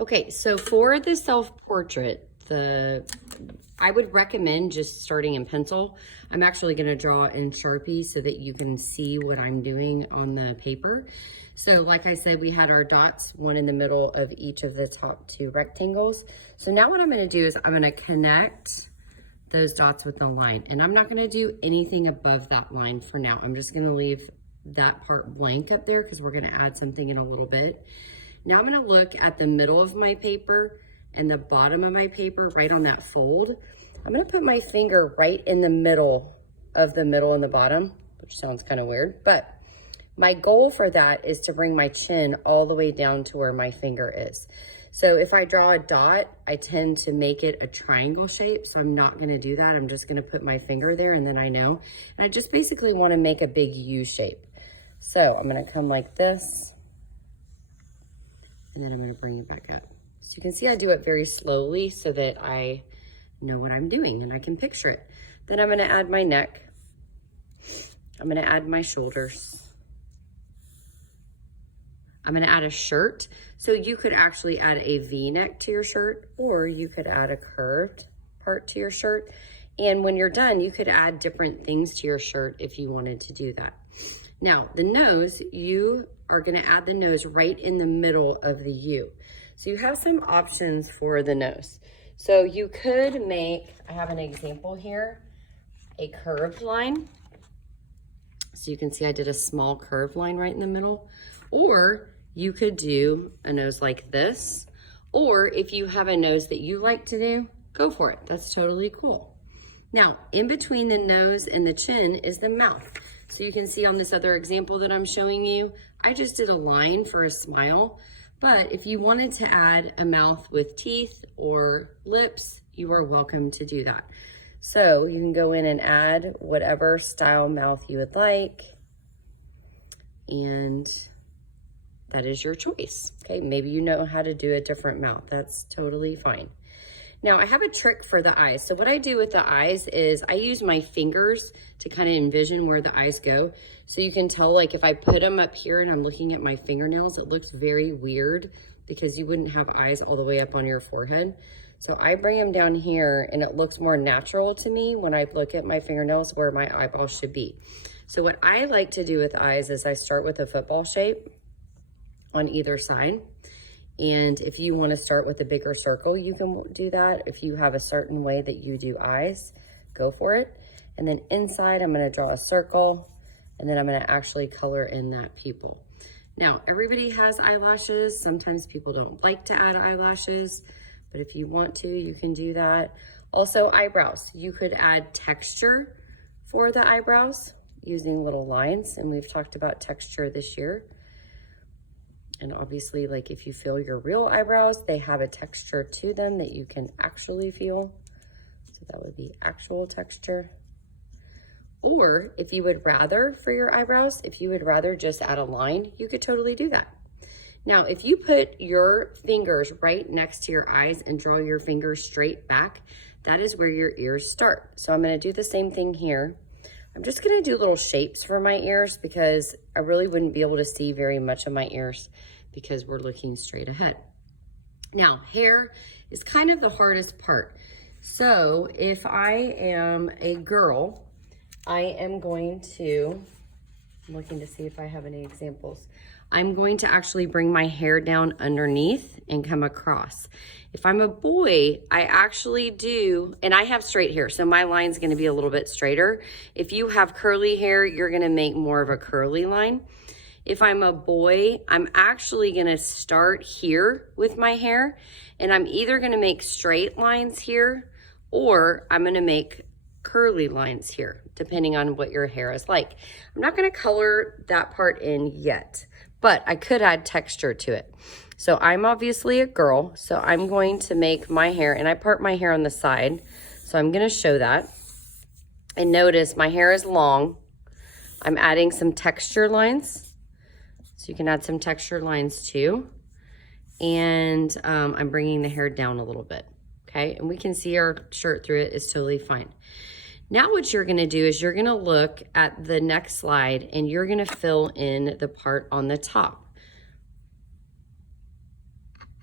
Okay, so for the self-portrait, I would recommend just starting in pencil. I'm actually gonna draw in Sharpie so that you can see what I'm doing on the paper. So like I said, we had our dots, one in the middle of each of the top two rectangles. So now what I'm gonna do is I'm gonna connect those dots with the line, and I'm not gonna do anything above that line for now. I'm just gonna leave that part blank up there because we're gonna add something in a little bit. Now I'm gonna look at the middle of my paper and the bottom of my paper, right on that fold. I'm gonna put my finger right in the middle of the middle and the bottom, which sounds kind of weird, but my goal for that is to bring my chin all the way down to where my finger is. So if I draw a dot, I tend to make it a triangle shape, so I'm not gonna do that. I'm just gonna put my finger there and then I know. And I just basically wanna make a big U shape. So I'm gonna come like this, and then I'm gonna bring it back up. So you can see I do it very slowly so that I know what I'm doing and I can picture it. Then I'm gonna add my neck. I'm gonna add my shoulders. I'm gonna add a shirt. So you could actually add a V-neck to your shirt, or you could add a curved part to your shirt. And when you're done, you could add different things to your shirt if you wanted to do that. Now, the nose, you are gonna add the nose right in the middle of the U. So you have some options for the nose. So you could make, I have an example here, a curved line. So you can see I did a small curved line right in the middle. Or you could do a nose like this. Or if you have a nose that you like to do, go for it. That's totally cool. Now, in between the nose and the chin is the mouth. So you can see on this other example that I'm showing you, I just did a line for a smile, but if you wanted to add a mouth with teeth or lips, you are welcome to do that. So you can go in and add whatever style mouth you would like, and that is your choice. Okay, maybe you know how to do a different mouth. That's totally fine. Now I have a trick for the eyes. So what I do with the eyes is I use my fingers to kind of envision where the eyes go. So you can tell, like if I put them up here and I'm looking at my fingernails, it looks very weird because you wouldn't have eyes all the way up on your forehead. So I bring them down here and it looks more natural to me when I look at my fingernails where my eyeballs should be. So what I like to do with eyes is I start with a football shape on either side. And if you want to start with a bigger circle, you can do that. If you have a certain way that you do eyes, go for it. And then inside, I'm going to draw a circle, and then I'm going to actually color in that pupil. Now, everybody has eyelashes. Sometimes people don't like to add eyelashes, but if you want to, you can do that. Also, eyebrows. You could add texture for the eyebrows using little lines, and we've talked about texture this year. And obviously, like if you feel your real eyebrows, they have a texture to them that you can actually feel. So that would be actual texture. Or if you would rather for your eyebrows, if you would rather just add a line, you could totally do that. Now, if you put your fingers right next to your eyes and draw your fingers straight back, that is where your ears start. So I'm gonna do the same thing here. I'm just gonna do little shapes for my ears because I really wouldn't be able to see very much of my ears because we're looking straight ahead. Now, hair is kind of the hardest part. So if I am a girl, I am going to, I'm looking to see if I have any examples. I'm going to actually bring my hair down underneath and come across. If I'm a boy, I actually do, and I have straight hair, so my line's gonna be a little bit straighter. If you have curly hair, you're gonna make more of a curly line. If I'm a boy, I'm actually gonna start here with my hair, and I'm either gonna make straight lines here, or I'm gonna make curly lines here, depending on what your hair is like. I'm not gonna color that part in yet, but I could add texture to it. So I'm obviously a girl, so I'm going to make my hair, and I part my hair on the side, so I'm gonna show that. And notice my hair is long. I'm adding some texture lines, so you can add some texture lines too. And I'm bringing the hair down a little bit, okay? And we can see our shirt through it is totally fine. Now what you're gonna do is you're gonna look at the next slide and you're gonna fill in the part on the top.